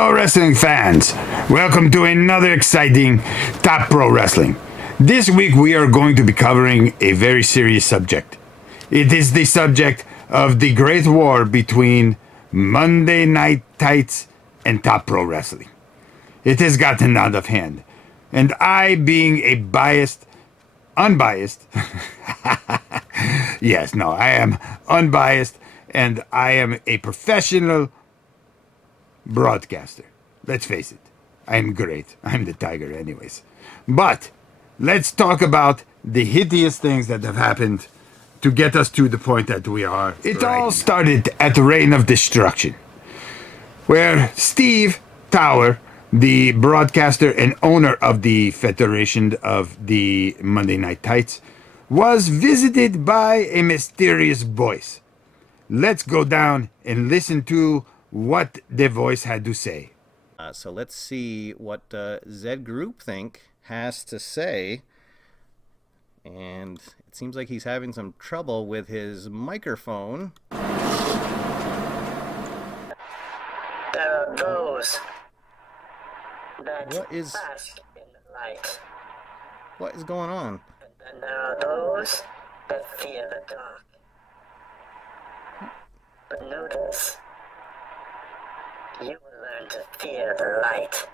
Hello, wrestling fans. Welcome to another exciting Top Pro Wrestling. This week we are going to be covering a very serious subject. It is the subject of the great war between Monday Night Tights and Top Pro Wrestling. It has gotten out of hand. And I, being a unbiased, yes, no, I am unbiased, and I am a professional broadcaster. Let's face it, I'm great. I'm the tiger anyways. But let's talk about the hideous things that have happened to get us to the point that we are. It all started at the Reign of Destruction, where Steve Tower, the broadcaster and owner of the Federation of the Monday Night Tights, was visited by a mysterious voice. Let's go down and listen to what the voice had to say. So let's see what Zed Groupthink has to say. And it seems like he's having some trouble with his microphone. There are those that bask in the light. What is going on? And there are those that fear the dark. But know this, you will learn to fear the light.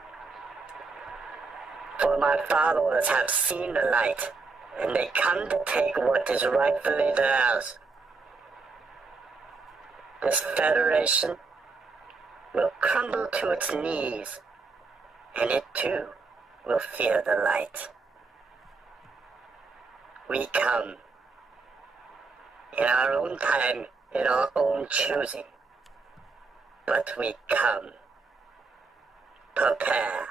For my followers have seen the light, and they come to take what is rightfully theirs. This federation will crumble to its knees, and it too will fear the light. We come in our own time, in our own choosing, but we come. Prepare.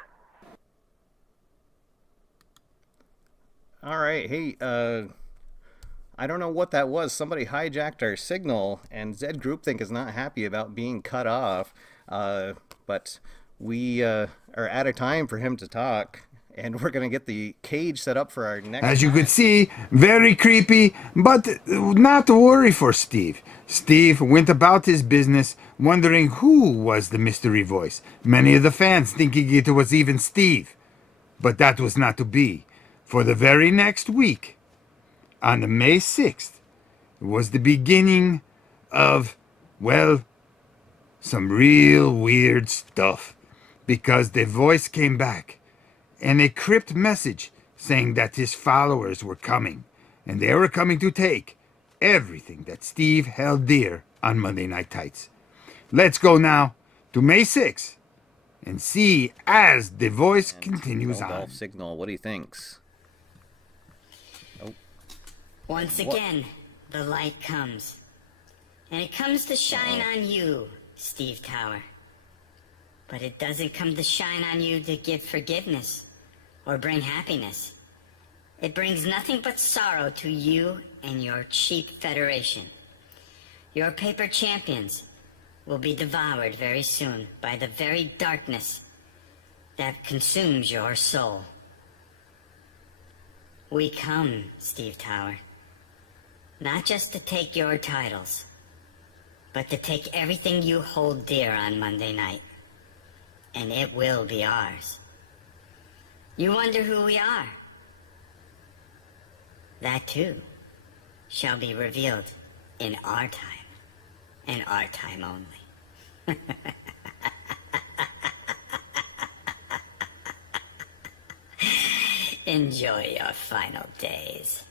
All right, hey, I don't know what that was. Somebody hijacked our signal, and Zed Groupthink is not happy about being cut off. But we are out of time for him to talk, and we're going to get the cage set up for our next As you could see, very creepy, but not to worry for Steve. Steve went about his business wondering who was the mystery voice, many of the fans thinking it was even Steve. But that was not to be. For the very next week, on May 6th, was the beginning of, well, some real weird stuff. Because the voice came back, and a crypt message saying that his followers were coming, and they were coming to take everything that Steve held dear on Monday Night Tights. Let's go now to May 6th and see as the voice continues on. Dolph Signal, what he thinks. Once again, the light comes. And it comes to shine on you, Steve Tower. But it doesn't come to shine on you to give forgiveness or bring happiness. It brings nothing but sorrow to you and your cheap federation. Your paper champions will be devoured very soon by the very darkness that consumes your soul. We come, Steve Tower, not just to take your titles, but to take everything you hold dear on Monday night. And it will be ours. You wonder who we are? That too shall be revealed in our time, and our time only. Enjoy your final days.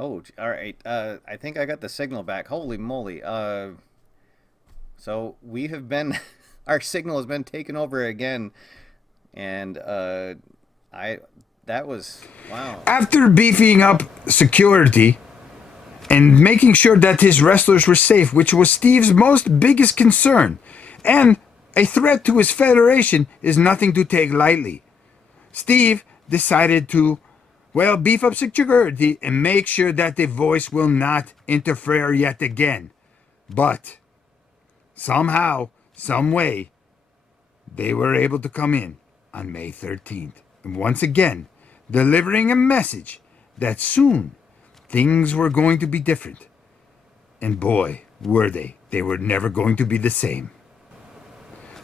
Oh, all right. I think I got the signal back. Holy moly. So we have been, our signal has been taken over again. And that was, wow. After beefing up security and making sure that his wrestlers were safe, which was Steve's most biggest concern, and a threat to his federation is nothing to take lightly, Steve decided to, well, beef up security and make sure that the voice will not interfere yet again. But somehow, some way, they were able to come in on May 13th. And once again, delivering a message that soon things were going to be different. And boy, were they. They were never going to be the same.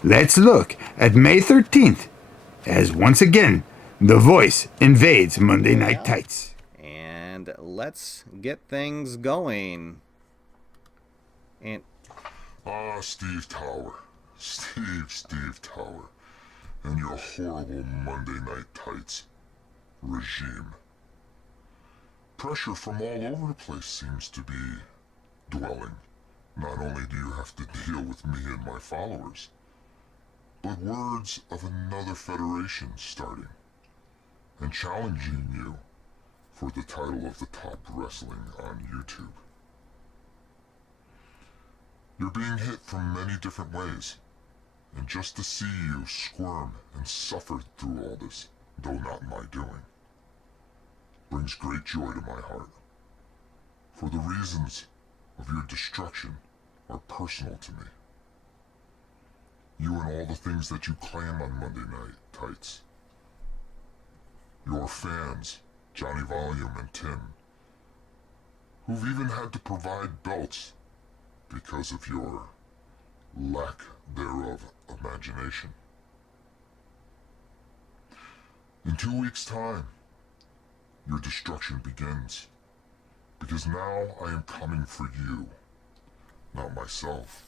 Let's look at May 13th, as once again, The Voice invades Monday Night Tights. And let's get things going. And Steve Tower. Steve Tower. And your horrible Monday Night Tights regime. Pressure from all over the place seems to be dwelling. Not only do you have to deal with me and my followers, but words of another federation starting and challenging you for the title of the top wrestling on YouTube. You're being hit from many different ways, and just to see you squirm and suffer through all this, though not my doing, brings great joy to my heart. For the reasons of your destruction are personal to me. You and all the things that you claim on Monday Night Tights. Your fans, Johnny Volume and Tim, who've even had to provide belts because of your lack thereof imagination. In 2 weeks' time, your destruction begins, because now I am coming for you, not myself.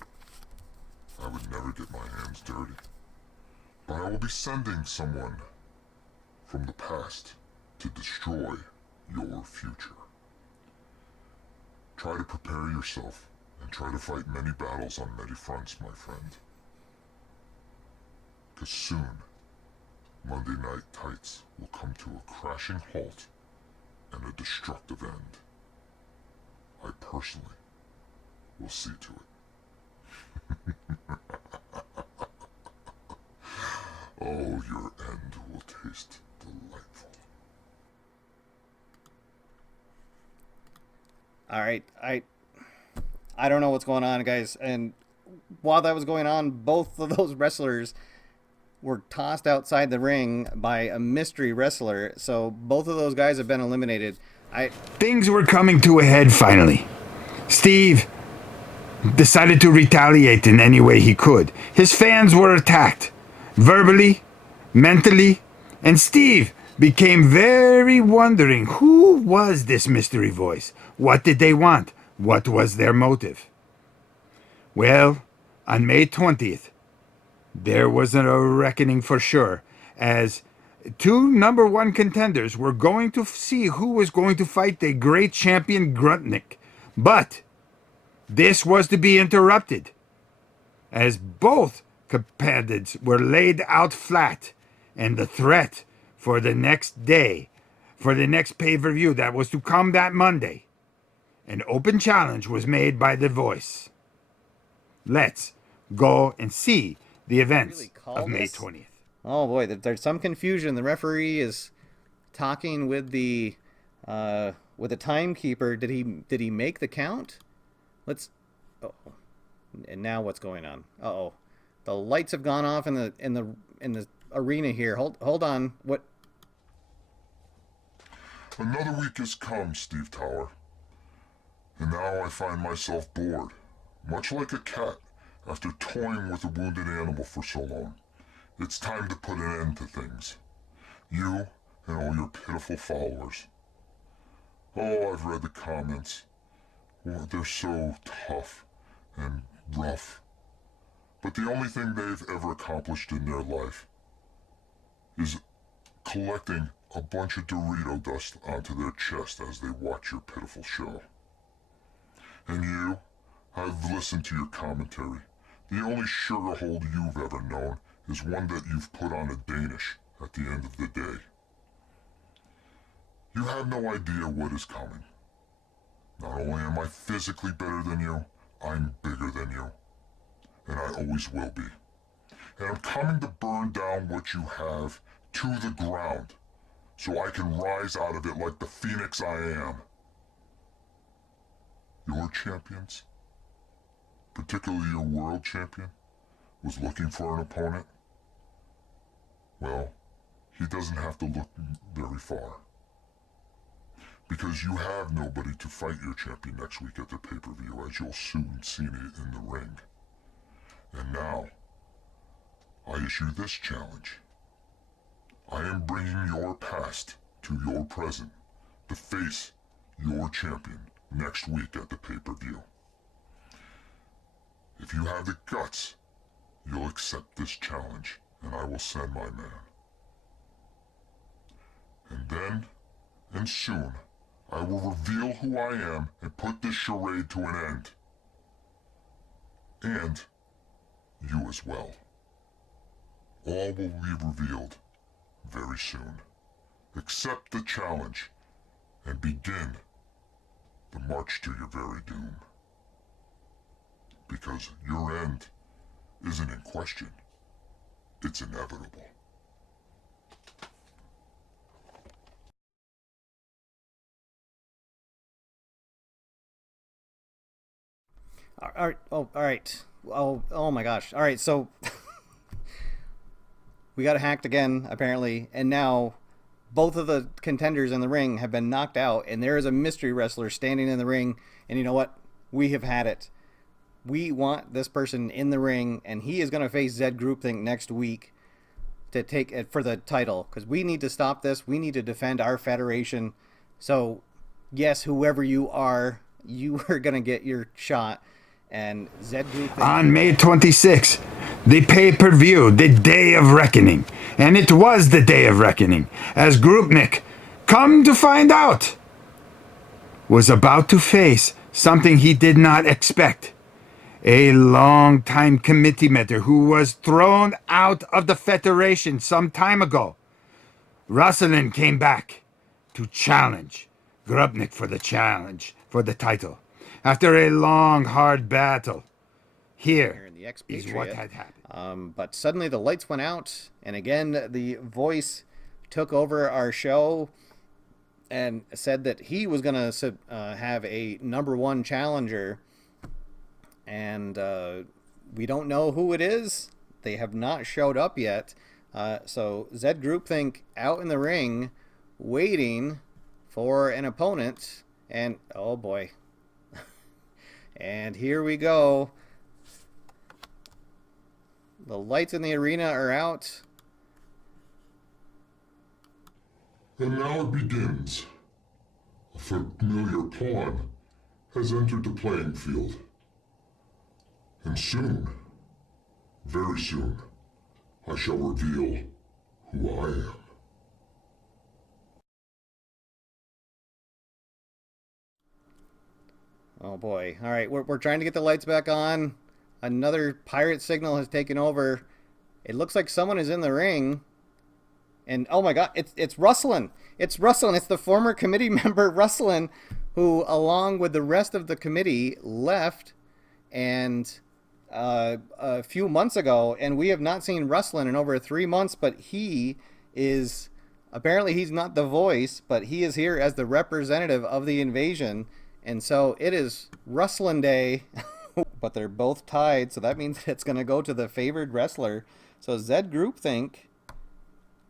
I would never get my hands dirty. But I will be sending someone from the past to destroy your future. Try to prepare yourself and try to fight many battles on many fronts, my friend. Because soon, Monday Night Tights will come to a crashing halt and a destructive end. I personally will see to it. Oh, your end will taste delightful. all right, I don't know what's going on, guys. And while that was going on, both of those wrestlers were tossed outside the ring by a mystery wrestler. So both of those guys have been eliminated. Things were coming to a head finally. Steve decided to retaliate in any way he could. His fans were attacked, verbally, mentally, and Steve became very wondering who was this mystery voice? What did they want? What was their motive? Well, on May 20th, there was a reckoning for sure, as two number one contenders were going to see who was going to fight the great champion Gruntnick. But this was to be interrupted, as both competitors were laid out flat, and the threat for the next day, for the next pay-per-view that was to come that Monday, an open challenge was made by The Voice. Let's go and see the events of May 20th. Oh boy, there's some confusion. The referee is talking with the timekeeper. Did he make the count? Oh, and now what's going on? Uh-oh. The lights have gone off in the arena here. Hold on. What? Another week has come, Steve Tower. And now I find myself bored, much like a cat after toying with a wounded animal for so long. It's time to put an end to things. You and all your pitiful followers. Oh, I've read the comments. Well, they're so tough and rough. But the only thing they've ever accomplished in their life is collecting a bunch of Dorito dust onto their chest as they watch your pitiful show. And you, I've listened to your commentary. The only sugar hole you've ever known is one that you've put on a Danish at the end of the day. You have no idea what is coming. Not only am I physically better than you, I'm bigger than you. And I always will be. And I'm coming to burn down what you have to the ground, so I can rise out of it like the phoenix I am. Your champions, particularly your world champion, was looking for an opponent. Well, he doesn't have to look very far. because you have nobody to fight your champion next week at the pay-per-view, as you'll soon see it in the ring. And now, I issue this challenge. I am bringing your past to your present to face your champion next week at the pay-per-view. If you have the guts, you'll accept this challenge, and I will send my man. And then, and soon, I will reveal who I am and put this charade to an end. And you as well. All will be revealed very soon. Accept the challenge and begin the march to your very doom. Because your end isn't in question. It's inevitable. All right. Oh, all right. Oh my gosh. All right. So we got hacked again, apparently, and now both of the contenders in the ring have been knocked out, and there is a mystery wrestler standing in the ring. And you know what? We have had it. We want this person in the ring, and he is going to face Zed Groupthink next week to take it for the title, because we need to stop this. We need to defend our federation. So, yes, whoever you are going to get your shot. And Zed Groupthink On May 26th, the pay-per-view, the Day of Reckoning. And it was the Day of Reckoning, as Groupnik, come to find out, was about to face something he did not expect. A long-time committee member who was thrown out of the Federation some time ago. Rosalind came back to challenge Grubnik for the challenge, for the title. After a long, hard battle, here in the is what had happened. But suddenly the lights went out, and again the voice took over our show and said that he was going to have a #1 challenger, and we don't know who it is. They have not showed up yet. So Zed Groupthink out in the ring, waiting for an opponent, and oh boy. And here we go. The lights in the arena are out. And now it begins. A familiar pawn has entered the playing field. And soon, very soon, I shall reveal who I am. Oh boy. All right, we're trying to get the lights back on. Another pirate signal has taken over. It looks like someone is in the ring. And oh my god, it's Rustlin. It's Rustlin. It's the former committee member Rustlin, who along with the rest of the committee left and a few months ago, and we have not seen Rustlin in over 3 months, but he is apparently he's not the voice, but he is here as the representative of the invasion. And so it is Rustlin Day, but they're both tied, so that means it's going to go to the favored wrestler. So Zed Groupthink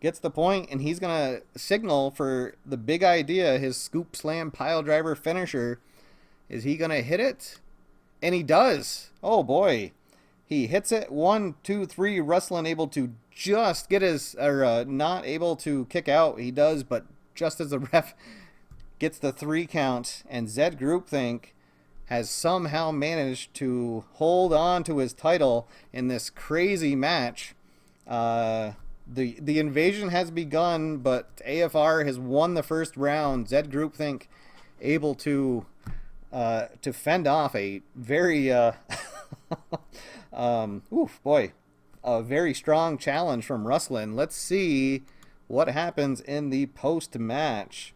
gets the point, and he's going to signal for the big idea, his scoop slam pile driver finisher. Is he going to hit it? And he does. Oh boy. He hits it. 1, 2, 3. Rustlin able to just get his, not able to kick out. He does, but just as the ref gets the 3 count, and Zed Groupthink has somehow managed to hold on to his title in this crazy match. The invasion has begun, but AFR has won the first round. Zed Groupthink able to fend off a very a very strong challenge from Rustlin. Let's see what happens in the post match.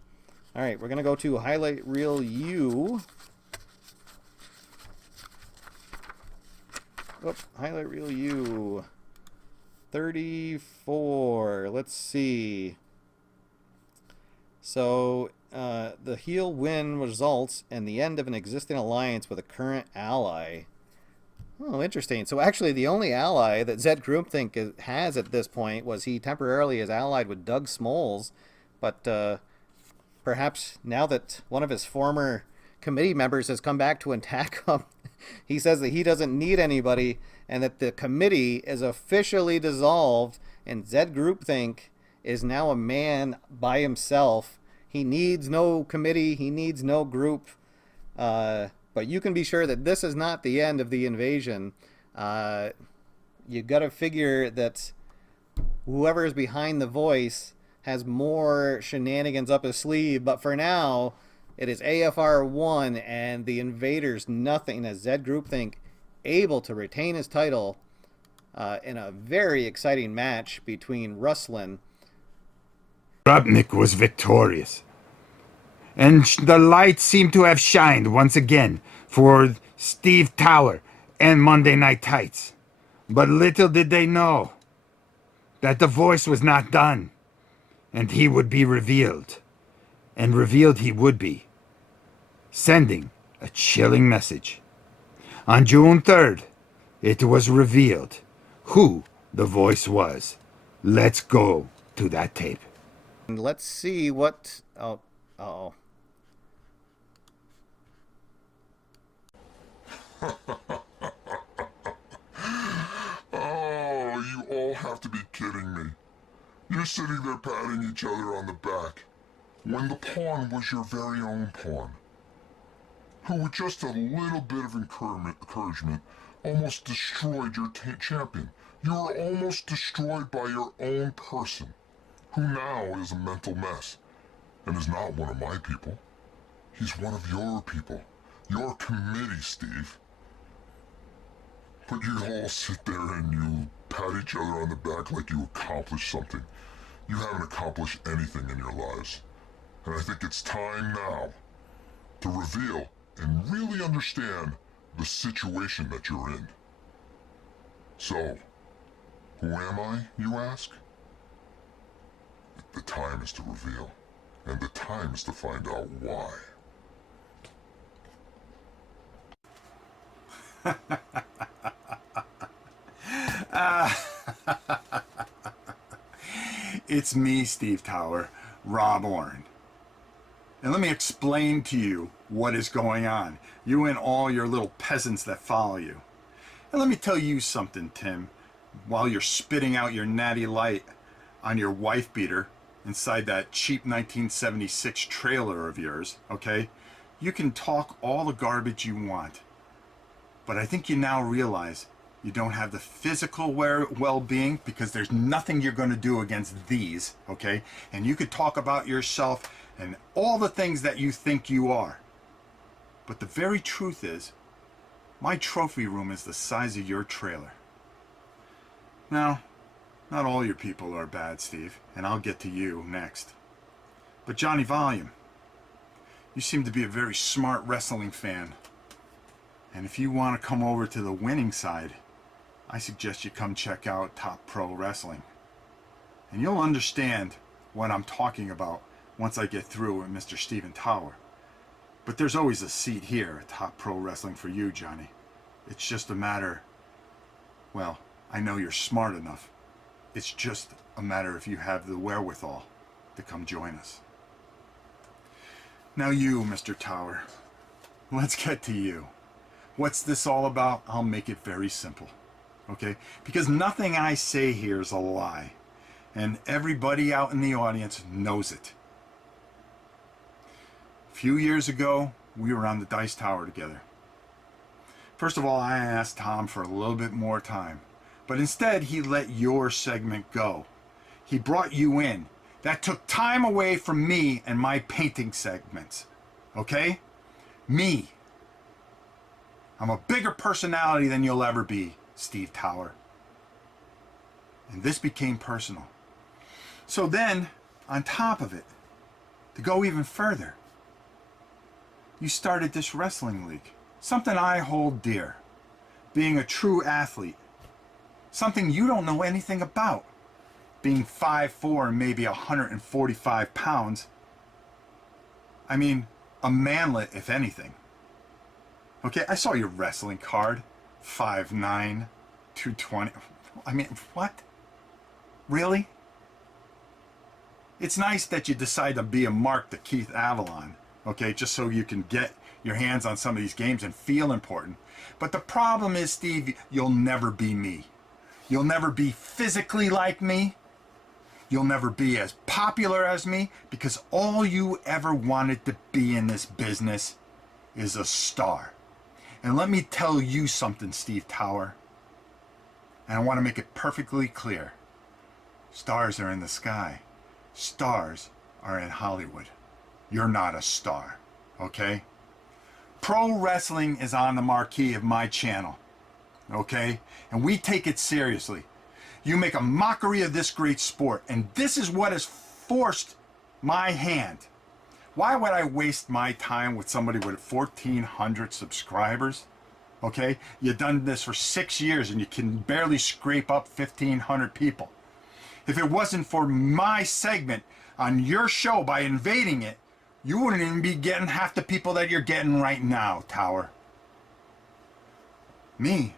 All right, we're going to go to Highlight Reel U. Highlight Reel U. 34. Let's see. So, the heel win results in the end of an existing alliance with a current ally. Oh, interesting. So, actually, the only ally that Zed Groupthink has at this point was he temporarily is allied with Doug Smoles, but perhaps now that one of his former committee members has come back to attack him, he says that he doesn't need anybody and that the committee is officially dissolved and Zed Groupthink is now a man by himself. He needs no committee. He needs no group. But you can be sure that this is not the end of the invasion. You got to figure that whoever is behind the voice has more shenanigans up his sleeve. But for now, it is AFR 1 and the invaders nothing as Zed Groupthink able to retain his title in a very exciting match between Rustlin. Rubnik was victorious. And the light seemed to have shined once again for Steve Tower and Monday Night Tights. But little did they know that the voice was not done, and he would be revealed. And revealed he would be, sending a chilling message. On June 3rd, it was revealed who the voice was. Let's go to that tape. And let's see what... Oh. Oh, you all have to be kidding me. You're sitting there patting each other on the back when the pawn was your very own pawn, who with just a little bit of encouragement almost destroyed your champion. You were almost destroyed by your own person, who now is a mental mess and is not one of my people. He's one of your people, your committee, Steve. But you all sit there and you pat each other on the back like you accomplished something. You haven't accomplished anything in your lives. And I think it's time now to reveal and really understand the situation that you're in. So, who am I, you ask? The time is to reveal, and the time is to find out why. It's me, Steve Tower, Rob Oren. And let me explain to you what is going on, you and all your little peasants that follow you. And let me tell you something, Tim, while you're spitting out your natty light on your wife beater inside that cheap 1976 trailer of yours, okay? You can talk all the garbage you want. But I think you now realize you don't have the physical well-being because there's nothing you're going to do against these, okay? And you could talk about yourself and all the things that you think you are. But the very truth is, my trophy room is the size of your trailer. Now, not all your people are bad, Steve, and I'll get to you next. But Johnny Volume, you seem to be a very smart wrestling fan. And if you want to come over to the winning side, I suggest you come check out Top Pro Wrestling. And you'll understand what I'm talking about once I get through with Mr. Steven Tower. But there's always a seat here at Top Pro Wrestling for you, Johnny. It's just a matter, well, I know you're smart enough. It's just a matter if you have the wherewithal to come join us. Now you, Mr. Tower, let's get to you. What's this all about? I'll make it very simple. Okay? Because nothing I say here is a lie. And everybody out in the audience knows it. A few years ago, we were on the Dice Tower together. First of all, I asked Tom for a little bit more time. But instead, he let your segment go. He brought you in. That took time away from me and my painting segments. Okay? Me. I'm a bigger personality than you'll ever be, Steve Tower. And this became personal. So then, on top of it, to go even further, you started this wrestling league. Something I hold dear. Being a true athlete. Something you don't know anything about. Being 5'4" and maybe 145 pounds. I mean, a manlet, if anything. Okay, I saw your wrestling card. 5'9", 220. I mean, what? Really? It's nice that you decide to be a mark to Keith Avalon, okay, just so you can get your hands on some of these games and feel important. But the problem is, Steve, you'll never be me. You'll never be physically like me. You'll never be as popular as me, because all you ever wanted to be in this business is a star. And let me tell you something, Steve Tower. And I want to make it perfectly clear. Stars are in the sky. Stars are in Hollywood. You're not a star, okay? Pro wrestling is on the marquee of my channel, okay? And we take it seriously. You make a mockery of this great sport, and this is what has forced my hand. Why would I waste my time with somebody with 1,400 subscribers? Okay? You've done this for 6 years and you can barely scrape up 1,500 people. If it wasn't for my segment on your show by invading it, you wouldn't even be getting half the people that you're getting right now, Tower. Me,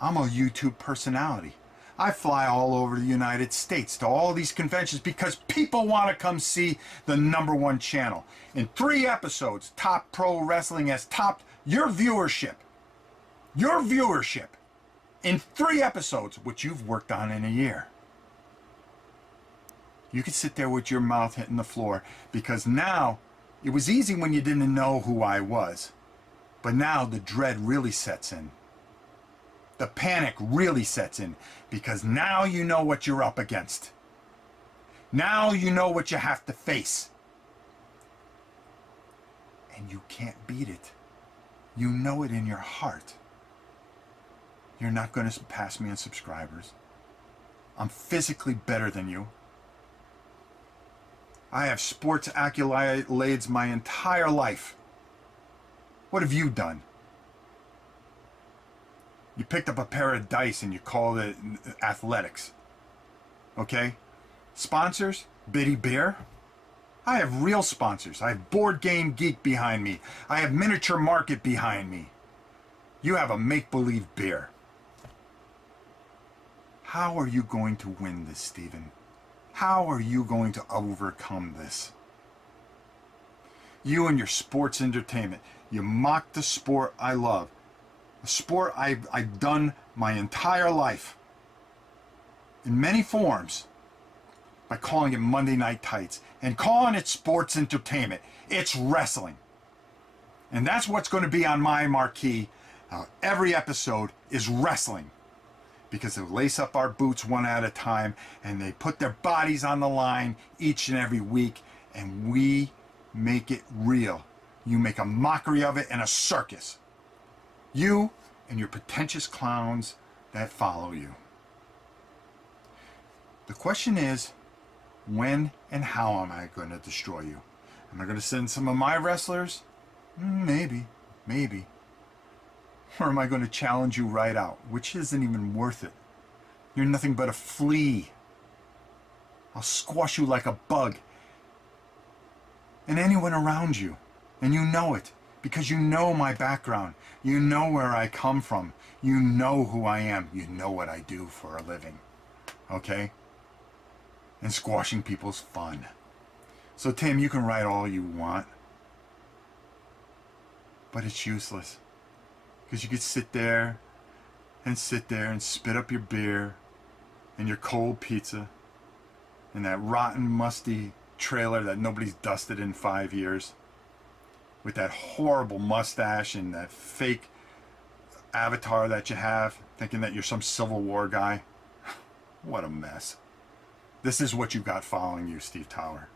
I'm a YouTube personality. I fly all over the United States to all these conventions because people want to come see the #1 channel. In 3 episodes, Top Pro Wrestling has topped your viewership. Your viewership. In 3 episodes, which you've worked on in a year. You could sit there with your mouth hitting the floor, because now, it was easy when you didn't know who I was. But now the dread really sets in. The panic really sets in, because now you know what you're up against. Now you know what you have to face. And you can't beat it. You know it in your heart. You're not going to pass me in subscribers. I'm physically better than you. I have sports accolades my entire life. What have you done? You picked up a pair of dice and you called it athletics. Okay? Sponsors? Biddy Beer? I have real sponsors. I have Board Game Geek behind me. I have Miniature Market behind me. You have a make-believe beer. How are you going to win this, Stephen? How are you going to overcome this? You and your sports entertainment. You mock the sport I love. A sport I've done my entire life. In many forms. By calling it Monday Night Tights. And calling it sports entertainment. It's wrestling. And that's what's going to be on my marquee. Every episode is wrestling. Because they lace up our boots one at a time. And they put their bodies on the line each and every week. And we make it real. You make a mockery of it in a circus. You and your pretentious clowns that follow you. The question is, when and how am I going to destroy you? Am I going to send some of my wrestlers? Maybe. Or am I going to challenge you right out, which isn't even worth it? You're nothing but a flea. I'll squash you like a bug. And anyone around you. And you know it. Because you know my background. You know where I come from. You know who I am. You know what I do for a living. Okay? And squashing people's fun. So Tim, you can write all you want. But it's useless. Because you could sit there and spit up your beer and your cold pizza and that rotten, musty trailer that nobody's dusted in 5 years. With that horrible mustache and that fake avatar that you have, thinking that you're some Civil War guy. What a mess. This is what you got following you, Steve Tower.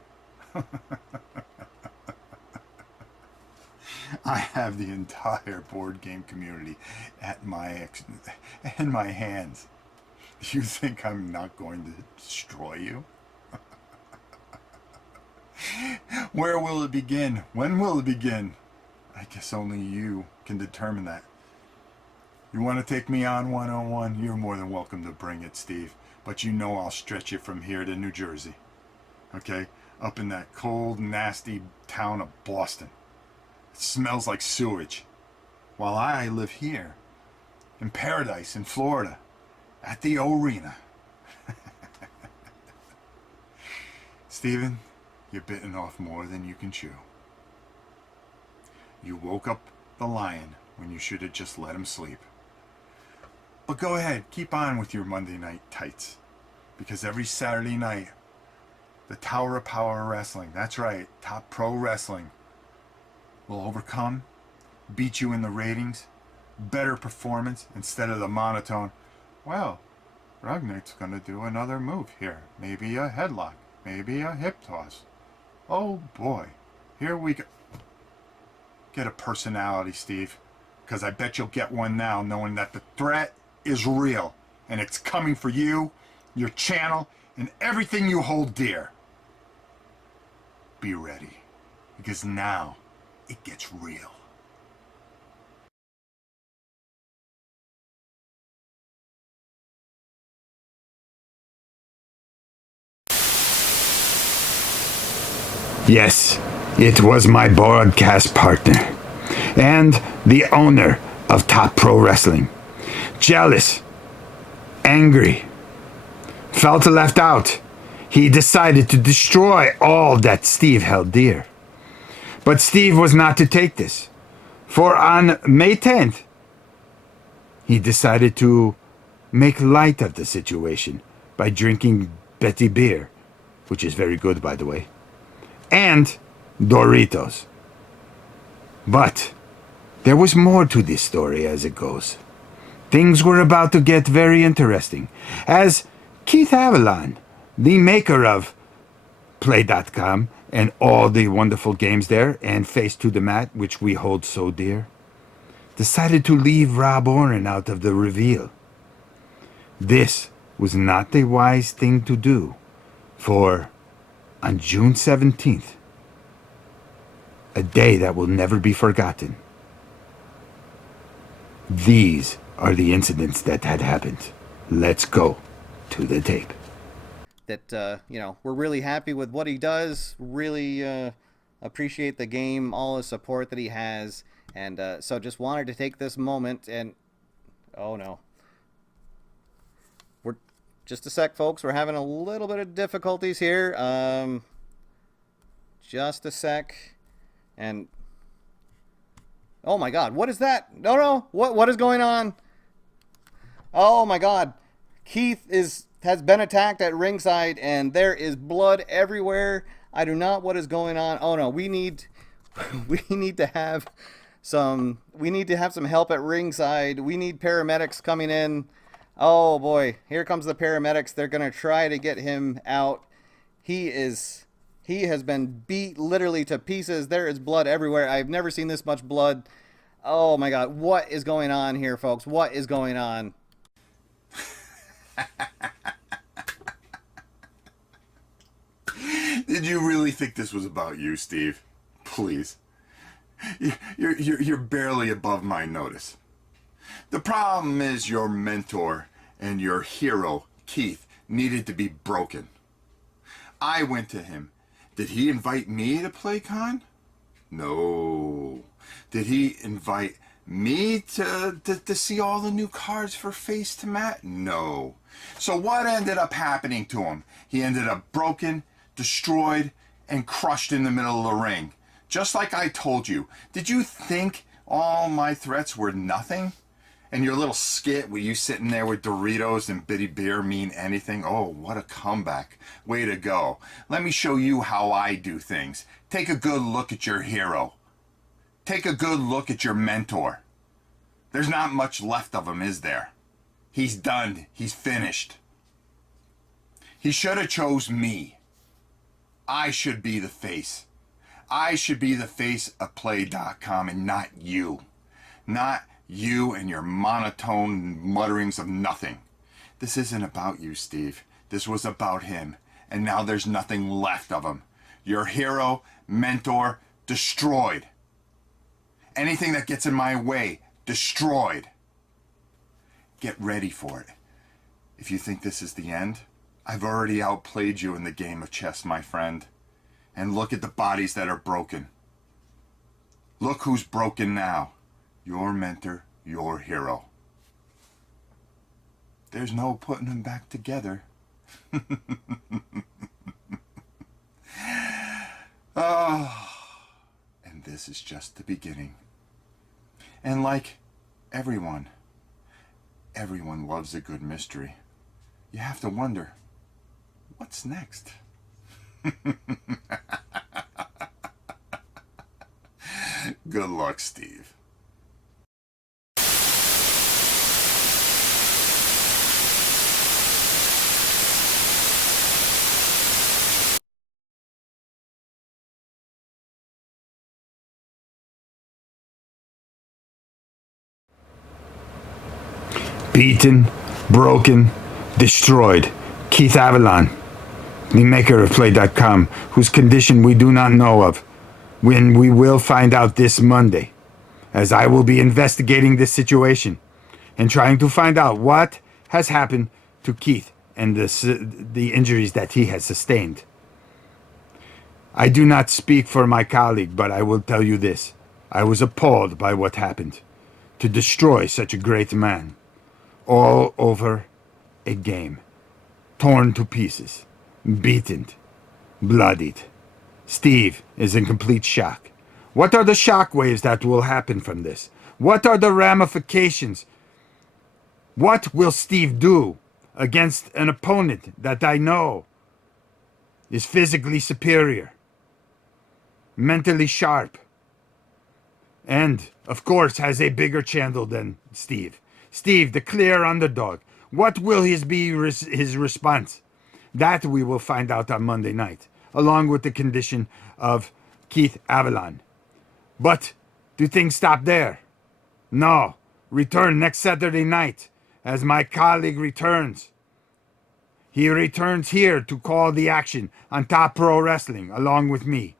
I have the entire board game community at in my hands. You think I'm not going to destroy you? Where will it begin? When will it begin? I guess only you can determine that. You want to take me on one-on-one? You're more than welcome to bring it, Steve. But you know I'll stretch you from here to New Jersey. Okay? Up in that cold, nasty town of Boston. It smells like sewage. While I live here, in paradise in Florida, at the arena. Stephen, you're bitten off more than you can chew. You woke up the lion when you should have just let him sleep. But go ahead, keep on with your Monday night tights. Because every Saturday night, the Tower of Power Wrestling, that's right, Top Pro Wrestling, will overcome, beat you in the ratings, better performance instead of the monotone, well, Ragnar's gonna do another move here. Maybe a headlock, maybe a hip toss. Oh boy, here we go. Get a personality, Steve, because I bet you'll get one now knowing that the threat is real and it's coming for you, your channel, and everything you hold dear. Be ready, because now it gets real. Yes, it was my broadcast partner and the owner of Top Pro Wrestling. Jealous, angry, felt left out. He decided to destroy all that Steve held dear. But Steve was not to take this, for on May 10th, he decided to make light of the situation by drinking Betty beer, which is very good, by the way, and Doritos. But there was more to this story as it goes. Things were about to get very interesting, as Keith Avalon, the maker of Play.com and all the wonderful games there, and Face to the Mat, which we hold so dear, decided to leave Rob Oren out of the reveal. This was not the wise thing to do, for on June 17th, a day that will never be forgotten, these are the incidents that had happened. Let's go to the tape. That we're really happy with what he does. Really appreciate the game, all the support that he has, and so just wanted to take this moment and oh no, we're just a sec, folks. We're having a little bit of difficulties here. Just a sec, and oh my God, what is that? No, what is going on? Oh my God, Keith has been attacked at ringside, and there is blood everywhere. I do not what is going on. Oh no, we need to have some help at ringside. We need paramedics coming in. Oh boy, here comes the paramedics. They're gonna try to get him out. He has been beat literally to pieces. There is blood everywhere. I've never seen this much blood. Oh my God, what is going on here, folks? What is going on? Did you really think this was about you, Steve? Please. You're barely above my notice. The problem is your mentor and your hero, Keith, needed to be broken. I went to him. Did he invite me to PlayCon? No. Did he invite me to see all the new cards for Face to Mat? No. So what ended up happening to him? He ended up broken, destroyed, and crushed in the middle of the ring. Just like I told you. Did you think all my threats were nothing? And your little skit with you sitting there with Doritos and Bitty Beer mean anything? Oh, what a comeback. Way to go. Let me show you how I do things. Take a good look at your hero. Take a good look at your mentor. There's not much left of him, is there? He's done. He's finished. He should have chose me. I should be the face. I should be the face of Play.com and not you. Not you and your monotone mutterings of nothing. This isn't about you, Steve. This was about him. And now there's nothing left of him. Your hero, mentor, destroyed. Anything that gets in my way, destroyed. Get ready for it. If you think this is the end, I've already outplayed you in the game of chess, my friend. And look at the bodies that are broken. Look who's broken now. Your mentor, your hero. There's no putting them back together. this is just the beginning. And like everyone loves a good mystery. You have to wonder, what's next? Good luck, Steve. Beaten, broken, destroyed. Keith Avalon, the maker of Play.com, whose condition we do not know of, when we will find out this Monday, as I will be investigating this situation and trying to find out what has happened to Keith and the injuries that he has sustained. I do not speak for my colleague, but I will tell you this. I was appalled by what happened. To destroy such a great man. All over a game. Torn to pieces. Beaten. Bloodied. Steve is in complete shock. What are the shock waves that will happen from this? What are the ramifications? What will Steve do against an opponent that I know is physically superior, mentally sharp, and, of course, has a bigger channel than Steve? Steve, the clear underdog. What will his response? That we will find out on Monday night, along with the condition of Keith Avalon. But do things stop there? No. Return next Saturday night as my colleague returns. He returns here to call the action on Top Pro Wrestling along with me.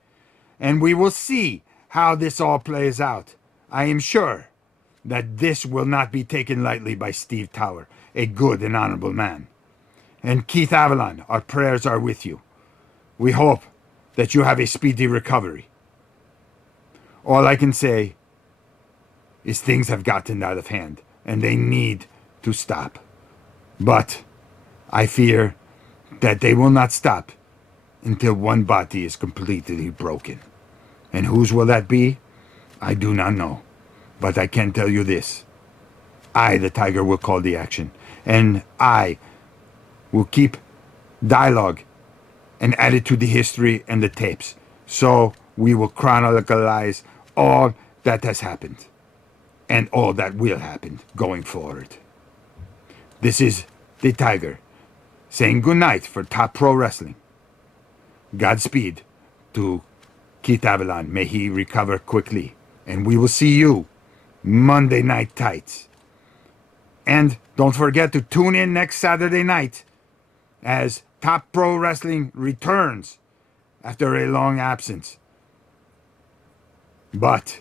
And we will see how this all plays out. I am sure that this will not be taken lightly by Steve Tower, a good and honorable man. And Keith Avalon, our prayers are with you. We hope that you have a speedy recovery. All I can say is things have gotten out of hand, and they need to stop. But I fear that they will not stop until one body is completely broken. And whose will that be? I do not know. But I can tell you this. I, the Tiger, will call the action. And I will keep dialogue and add it to the history and the tapes. So we will chronicleize all that has happened. And all that will happen going forward. This is the Tiger saying goodnight for Top Pro Wrestling. Godspeed to Keith Avalon. May he recover quickly. And we will see you Monday Night Tights. And don't forget to tune in next Saturday night as Top Pro Wrestling returns after a long absence. But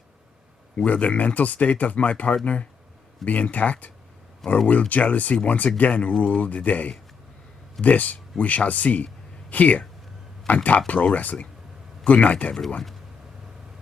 will the mental state of my partner be intact? Or will jealousy once again rule the day? This we shall see here on Top Pro Wrestling. Good night, everyone.